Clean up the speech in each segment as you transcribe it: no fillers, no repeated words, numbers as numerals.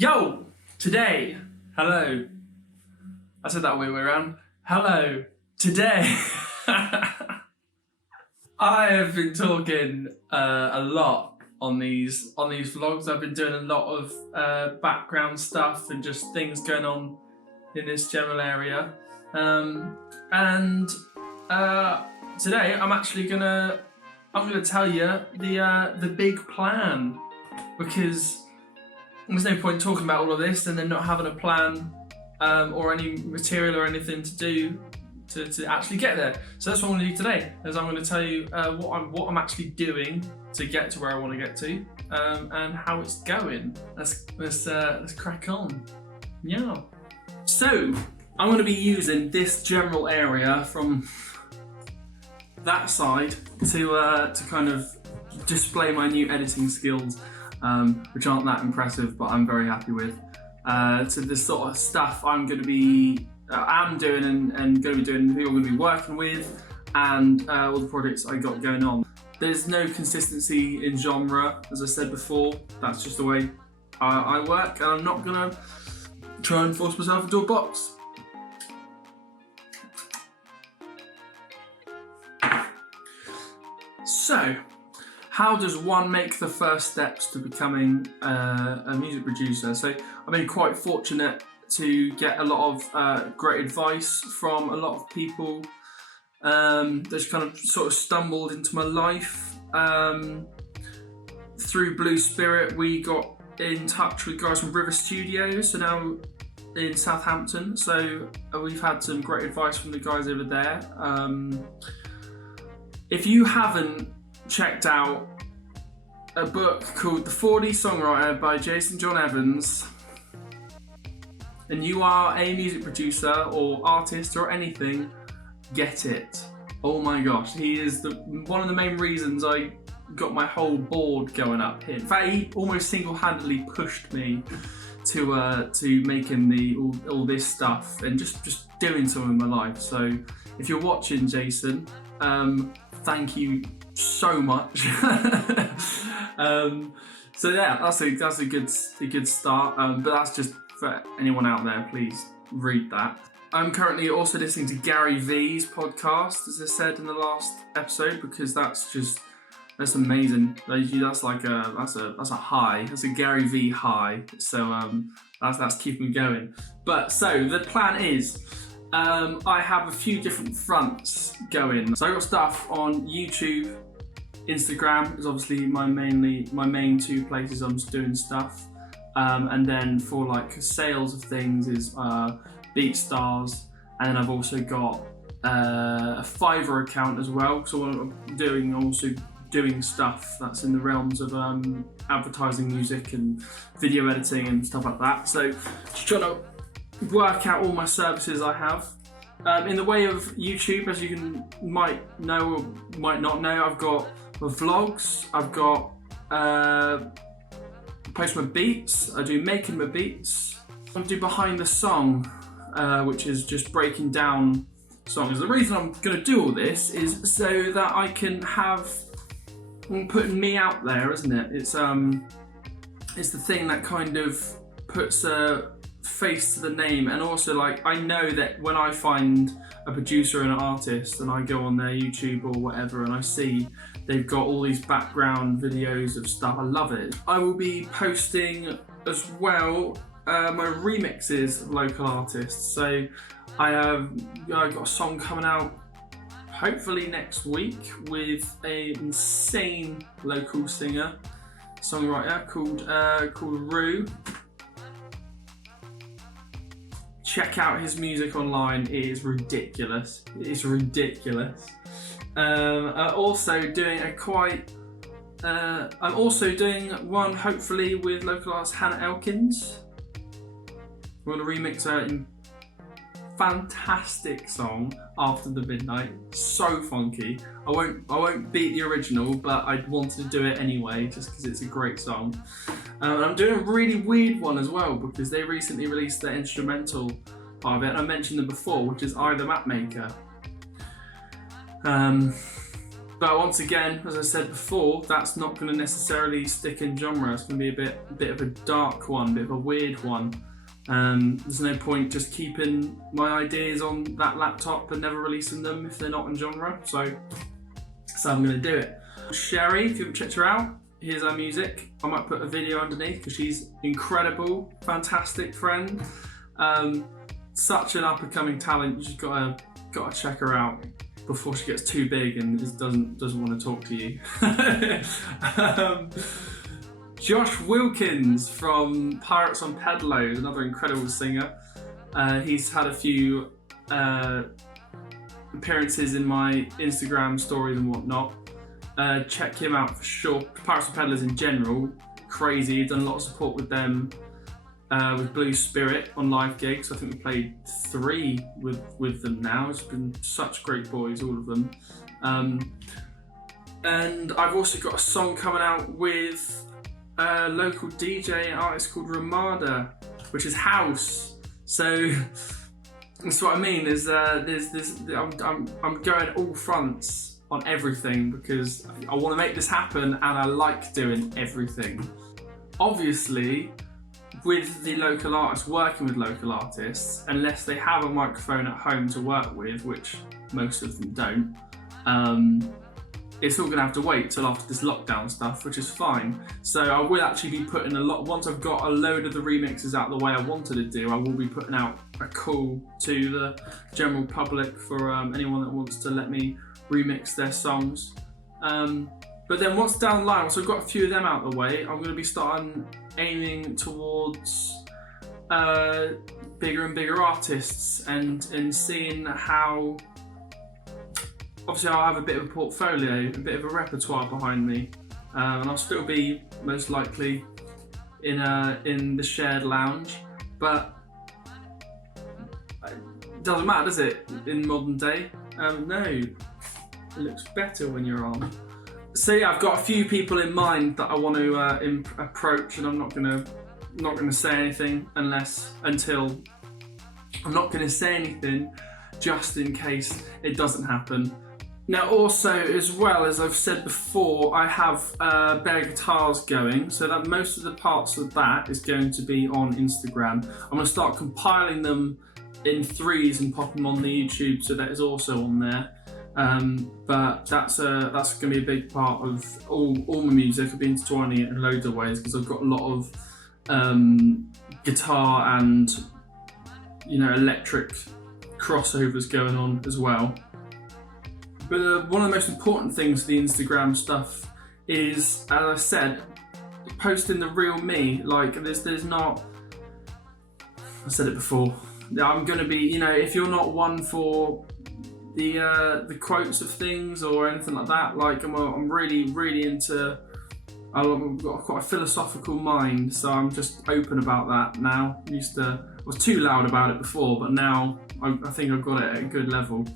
Yo! Today, hello. I said that way around. Hello. Today, I have been talking a lot on these vlogs. I've been doing a lot of background stuff and just things going on in this general area. And today, I'm actually gonna tell you the big plan, because there's no point talking about all of this and then not having a plan or any material or anything to do to actually get there. So that's what I'm going to do today, is I'm going to tell you what I'm actually doing to get to where I want to get to, and how it's going. Let's crack on. Yeah. So I'm going to be using this general area from that side to kind of display my new editing skills, which aren't that impressive, but I'm very happy with. So this sort of stuff I'm going to be doing and going to be doing, who I'm going to be working with, and all the projects I got going on. There's no consistency in genre, as I said before. That's just the way I work, and I'm not going to try and force myself into a box. So, how does one make the first steps to becoming a music producer? So I've been quite fortunate to get a lot of great advice from a lot of people that's kind of sort of stumbled into my life. Through Blue Spirit, we got in touch with guys from River Studios, so now in Southampton. So we've had some great advice from the guys over there. If you haven't checked out a book called The 4D Songwriter by Jason John Evans, and you are a music producer or artist or anything, get it. Oh my gosh, he is one of the main reasons I got my whole board going up here. In fact, he almost single-handedly pushed me to making all this stuff and just doing something in my life. So if you're watching, Jason, thank you so much. So yeah, that's a good start. But that's just for anyone out there. Please read that. I'm currently also listening to Gary V's podcast, as I said in the last episode, because that's amazing. That's a high. That's a Gary V high. So that's keeping me going. But so the plan is, I have a few different fronts going. So I got stuff on YouTube. Instagram is obviously my main two places I'm just doing stuff, and then for like sales of things is BeatStars, and then I've also got a Fiverr account as well. So I'm also doing stuff that's in the realms of advertising music and video editing and stuff like that. So just trying to work out all my services I have. In the way of YouTube, as you might know or might not know, I've got vlogs, I've got post my beats, I do making my beats, I do behind the song, which is just breaking down songs. The reason I'm going to do all this is so that I can have putting me out there, isn't it? It's the thing that kind of puts a face to the name, and also like I know that when I find a producer and an artist and I go on their YouTube or whatever and I see they've got all these background videos of stuff, I love it. I will be posting as well my remixes of local artists. So I've got a song coming out hopefully next week with an insane local singer songwriter called Rue. Check out his music online. It is ridiculous. It's ridiculous. I'm also doing one hopefully with local artist Hannah Elkins. We're gonna remix her fantastic song, After the Midnight. So funky. I won't beat the original, but I wanted to do it anyway just because it's a great song. And I'm doing a really weird one as well because they recently released their instrumental part of it, and I mentioned them before, which is I the Mapmaker. But once again, as I said before, that's not going to necessarily stick in genre. It's going to be a bit of a dark one, a bit of a weird one. There's no point just keeping my ideas on that laptop and never releasing them if they're not in genre. So I'm going to do it. Sherry, if you haven't checked her out, here's her music. I might put a video underneath because she's incredible, fantastic friend. Such an up-and-coming talent. You just gotta check her out before she gets too big and just doesn't want to talk to you. Josh Wilkins from Pirates on Pedalo is another incredible singer. He's had a few appearances in my Instagram stories and whatnot. Check him out for sure. Pirates on Pedalers in general, crazy. Done a lot of support with them. With Blue Spirit on live gigs. I think we played 3 with them now. It's been such great boys, all of them. And I've also got a song coming out with a local DJ and artist called Ramada, which is house. So that's what I mean. I'm going all fronts on everything because I want to make this happen and I like doing everything. Obviously, with the local artists, working with local artists, unless they have a microphone at home to work with, which most of them don't, it's all gonna have to wait till after this lockdown stuff, which is fine. So I will actually be putting once I've got a load of the remixes out the way I wanted to do, I will be putting out a call to the general public for anyone that wants to let me remix their songs. But then once down the line, once I've got a few of them out of the way, I'm going to be starting aiming towards bigger and bigger artists and seeing how, obviously I'll have a bit of a portfolio, a bit of a repertoire behind me, and I'll still be most likely in the shared lounge, but it doesn't matter, does it, in modern day? No, it looks better when you're on. So yeah, I've got a few people in mind that I want to approach, and I'm not gonna say anything until I'm not gonna say anything just in case it doesn't happen. Now, also, as well as I've said before, I have Bare Guitars going, so that most of the parts of that is going to be on Instagram. I'm gonna start compiling them in 3s and pop them on the YouTube, so that is also on there. But that's going to be a big part of all my music. I've been intertwining it in loads of ways because I've got a lot of guitar and electric crossovers going on as well. But one of the most important things for the Instagram stuff is, as I said, posting the real me. Like there's not. I said it before. I'm going to be, if you're not one for the quotes of things or anything like that, like I'm really into. I've got quite a philosophical mind, so I'm just open about that now. I was too loud about it before, but now I think I've got it at a good level.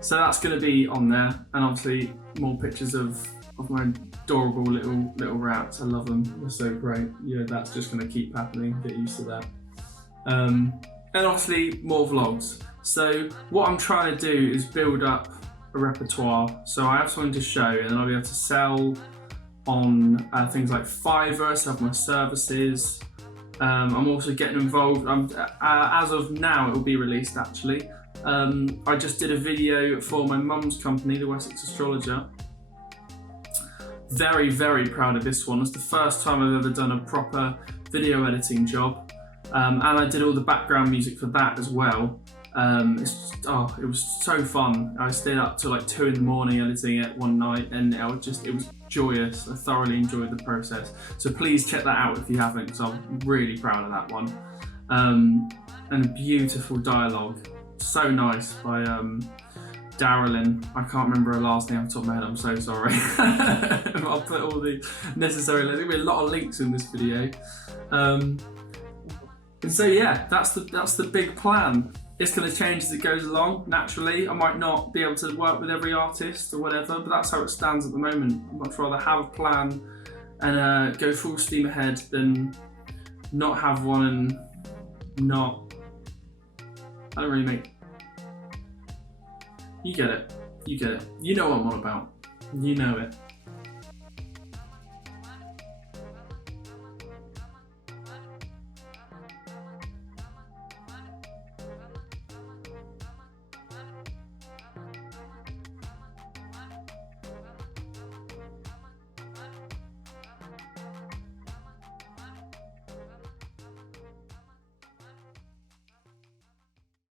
So that's going to be on there, and obviously more pictures of my adorable little rats. I love them. They're so great. That's just going to keep happening. Get used to that. And obviously more vlogs. So what I'm trying to do is build up a repertoire. So I have something to show, and then I'll be able to sell on things like Fiverr, sell my services. I'm also getting involved. As of now, it will be released actually. I just did a video for my mum's company, the Wessex Astrologer. Very, very proud of this one. It's the first time I've ever done a proper video editing job. And I did all the background music for that as well. It was so fun. I stayed up till like 2 in the morning editing it one night, and it was joyous. I thoroughly enjoyed the process. So please check that out if you haven't, because I'm really proud of that one. And a beautiful dialogue. So nice by Darylyn. I can't remember her last name off the top of my head, I'm so sorry. I'll put all the necessary links. There'll be a lot of links in this video. And so yeah, that's the big plan. It's going to change as it goes along, naturally. I might not be able to work with every artist or whatever, but that's how it stands at the moment. I'd much rather have a plan and go full steam ahead than not have one and not. I don't really make. You get it. You get it. You know what I'm on about. You know it.